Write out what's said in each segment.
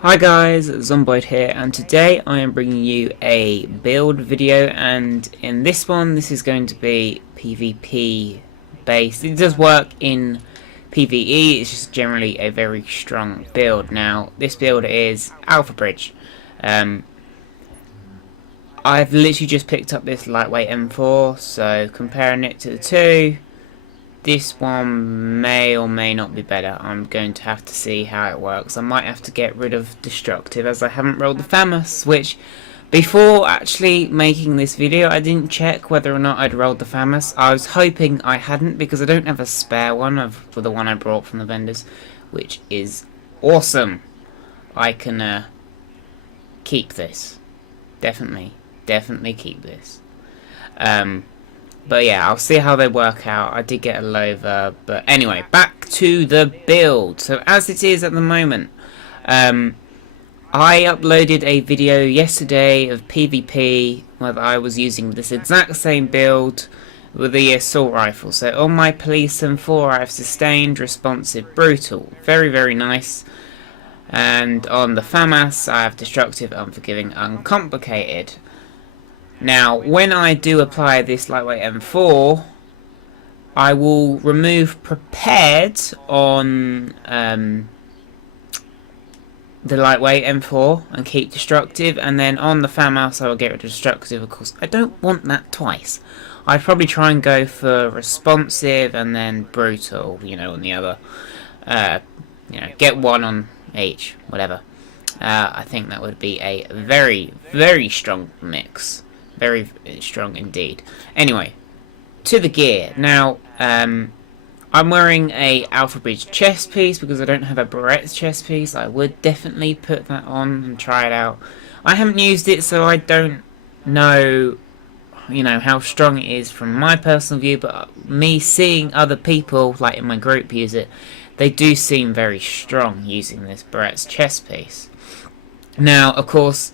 Hi guys, Zomboid here, and today I am bringing you a build video, and in this one, this is going to be PvP based. It does work in PvE, it's just generally a very strong build. Now, this build is Alpha Bridge. I've literally just picked up this lightweight M4, so comparing it to the two, this one may or may not be better. I'm going to have to see how it works. I might have to get rid of Destructive as I haven't rolled the FAMAS, which before actually making this video I didn't check whether or not I'd rolled the FAMAS. I was hoping I hadn't because I don't have a spare one for the one I brought from the vendors, which is awesome. I can keep this. Definitely keep this. But yeah, I'll see how they work out. I did get a Lover, but anyway, back to the build. So as it is at the moment, I uploaded a video yesterday of PvP where I was using this exact same build with the assault rifle. So on my Police M4 I have Sustained, Responsive, Brutal. Very nice. And on the FAMAS I have Destructive, Unforgiving, Uncomplicated. Now, when I do apply this lightweight M4, I will remove Prepared on the lightweight M4 and keep Destructive, and then on the FAMAS I will get rid of Destructive. Of course, I don't want that twice. I'd probably try and go for Responsive and then Brutal, on the other. Get one on each, whatever. I think that would be a very strong mix. Very strong indeed. Anyway, to the gear. Now, I'm wearing a Alpha Bridge chest piece because I don't have a Barrett's chest piece. I would definitely put that on and try it out. I haven't used it, so I don't know, how strong it is from my personal view, but me seeing other people, like in my group, use it, they do seem very strong using this Barrett's chest piece. Now, of course,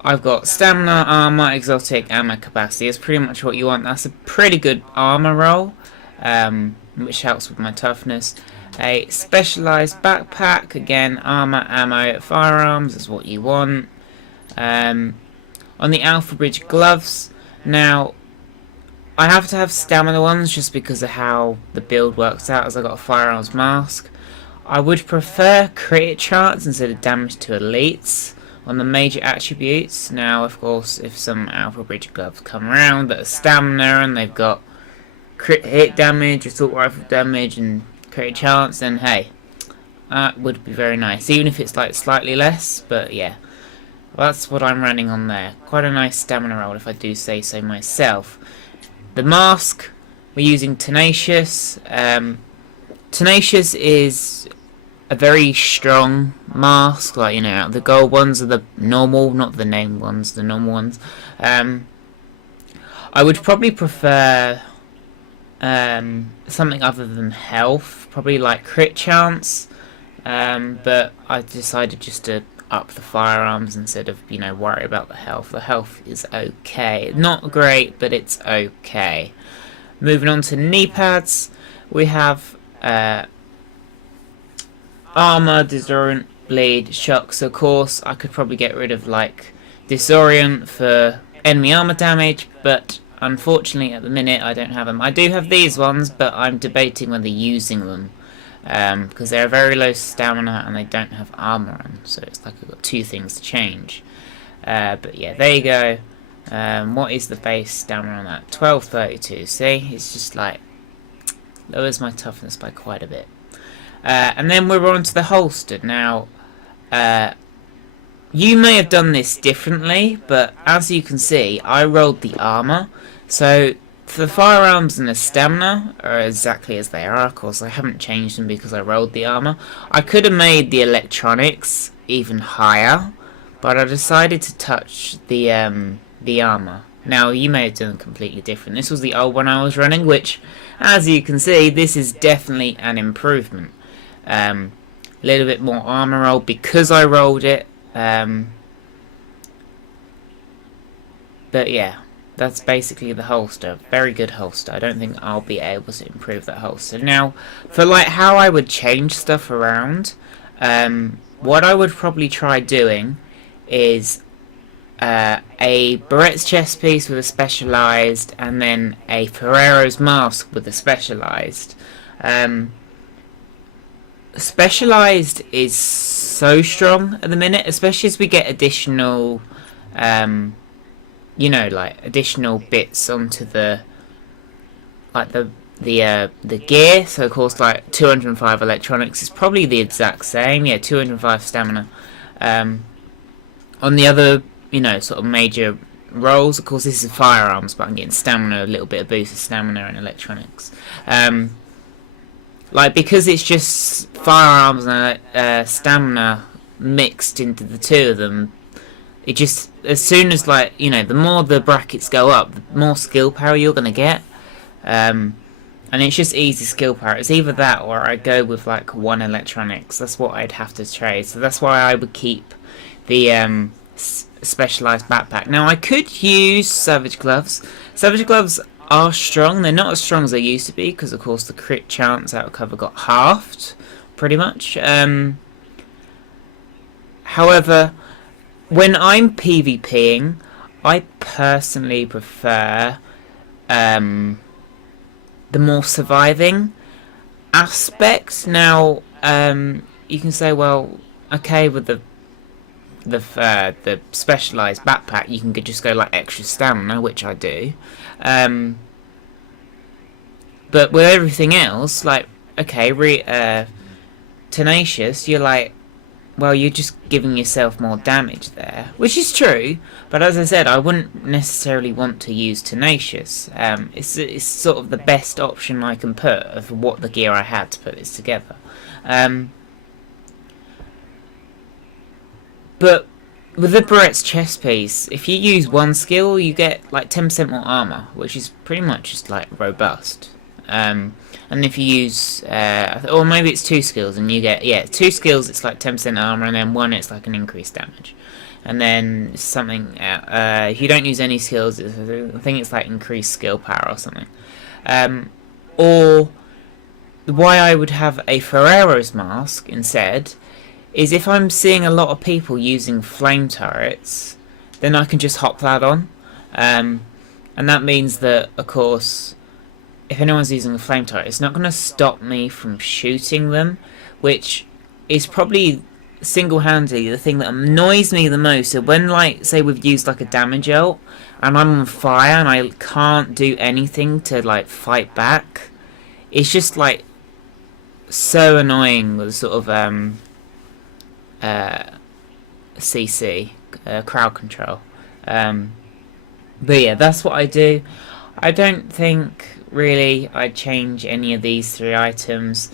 I've got stamina, armor, exotic, ammo capacity. It's pretty much what you want. That's a pretty good armor roll, which helps with my toughness. A specialized backpack, again, armor, ammo, firearms is what you want. On the Alpha Bridge gloves, now I have to have stamina ones just because of how the build works out, as I got a firearms mask. I would prefer crit chance instead of damage to elites on the major attributes. Now, of course, if some Alpha Bridge gloves come around that are stamina and they've got crit hit damage, assault rifle damage, and crit chance, then hey, that would be very nice. Even if it's like slightly less, but yeah, well, that's what I'm running on there. Quite a nice stamina roll, if I do say so myself. The mask, we're using Tenacious. Tenacious is a very strong mask, the gold ones are the normal, not the named ones, the normal ones. I would probably prefer something other than health, probably like crit chance, but I decided just to up the firearms instead of, worry about the health. The health is okay. Not great, but it's okay. Moving on to knee pads, we have armor, disorient, bleed, shock. So of course I could probably get rid of disorient for enemy armor damage, but unfortunately at the minute I don't have them. I do have these ones, but I'm debating whether using them because they're very low stamina and they don't have armor on, so it's like I've got two things to change. But yeah, there you go. What is the base stamina on that? 1232. See, it's just lowers my toughness by quite a bit. And then we're on to the holster. Now, you may have done this differently, but as you can see, I rolled the armor. So, for the firearms and the stamina are exactly as they are. Of course, I haven't changed them because I rolled the armor. I could have made the electronics even higher, but I decided to touch the armor. Now, you may have done completely different. This was the old one I was running, which, as you can see, this is definitely an improvement. A little bit more armor roll because I rolled it. But yeah, that's basically the holster. Very good holster. I don't think I'll be able to improve that holster. Now, for how I would change stuff around, what I would probably try doing is a Barrett's chest piece with a specialised, and then a Ferrero's mask with a specialised. Specialised is so strong at the minute, especially as we get additional, like additional bits onto the, like the gear. So of course, like 205 electronics is probably the exact same. Yeah, 205 stamina. On the other, sort of major roles, of course, this is firearms, but I'm getting stamina, a little bit of boost of stamina and electronics. Because it's just firearms and stamina mixed into the two of them, it just, as soon as, the more the brackets go up, the more skill power you're going to get. And it's just easy skill power. It's either that or I go with, one electronics. That's what I'd have to trade. So that's why I would keep the specialised backpack. Now, I could use Savage Gloves. Savage Gloves are strong. They're not as strong as they used to be because, of course, the crit chance out of cover got halved, pretty much. However, when I'm PvPing, I personally prefer the more surviving aspect. Now, you can say, well, okay, with the specialised backpack, you can just go extra stamina, which I do. But with everything else, Tenacious, you're well, you're just giving yourself more damage there, which is true. But as I said, I wouldn't necessarily want to use Tenacious. It's sort of the best option I can put of what the gear I had to put this together. But with the Barrett's chest piece, if you use one skill, you get 10% more armor, which is pretty much just robust. And if you use, or maybe it's two skills, and you get, two skills, it's 10% armor, and then one, it's an increased damage. And then something, if you don't use any skills, I think it's increased skill power or something. Or why I would have a Ferrero's mask instead is if I'm seeing a lot of people using flame turrets, then I can just hop that on. And that means that, of course, if anyone's using a flame turret, it's not going to stop me from shooting them, which is probably single-handedly the thing that annoys me the most. So when, say we've used a damage ult, and I'm on fire and I can't do anything to, fight back, it's just, so annoying with sort of, CC, crowd control. But yeah, that's what I do. I don't think really I'd change any of these three items.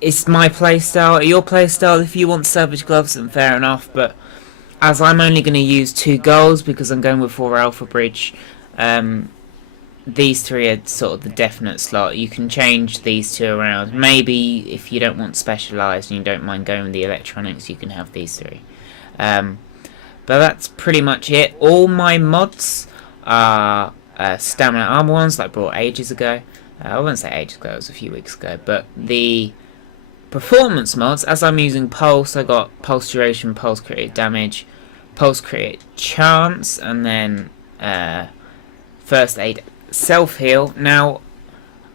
It's my playstyle, your playstyle. If you want Savage Gloves, then fair enough, but as I'm only going to use 2 goals because I'm going with 4 Alpha Bridge, these three are sort of the definite slot. You can change these two around. Maybe if you don't want specialised and you don't mind going with the electronics, you can have these three. But that's pretty much it. All my mods are stamina armor ones that I brought ages ago. I wouldn't say ages ago, it was a few weeks ago. But the performance mods, as I'm using Pulse, I got Pulse Duration, Pulse Create Damage, Pulse Create Chance, and then First Aid Self Heal. Now,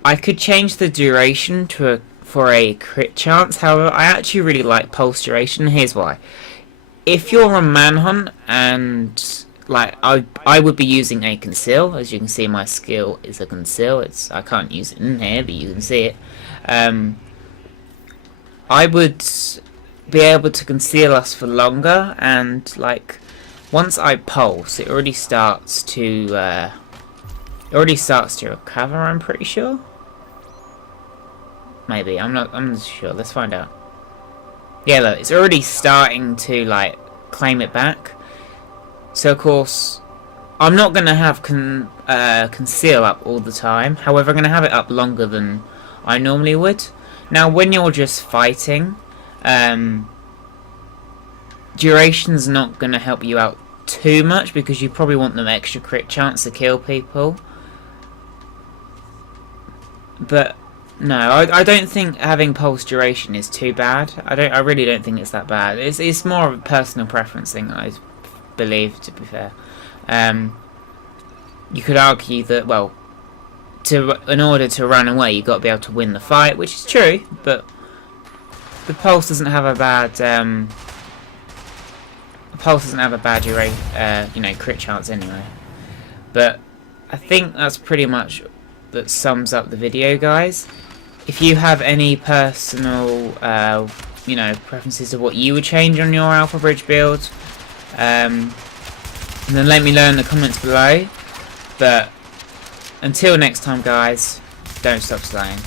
I could change the duration for a crit chance. However, I actually really like Pulse Duration. Here's why. If you're on Manhunt and I would be using a Conceal. As you can see, my skill is a Conceal. I can't use it in here, but you can see it. I would be able to conceal us for longer, and once I pulse, it already starts to recover. I'm pretty sure. Maybe I'm not sure. Let's find out. Yeah, look, it's already starting to claim it back. So of course, I'm not gonna have conceal up all the time. However, I'm gonna have it up longer than I normally would. Now, when you're just fighting, duration's not gonna help you out too much because you probably want them extra crit chance to kill people. But No, I don't think having pulse duration is too bad. I really don't think it's that bad. It's more of a personal preference thing, I believe, to be fair. You could argue that, well, in order to run away, you've got to be able to win the fight, which is true, but the pulse doesn't have a bad crit chance anyway. But I think that's pretty much that sums up the video, guys. If you have any personal preferences of what you would change on your Alpha Bridge build, then let me know in the comments below. But until next time, guys, don't stop slaying.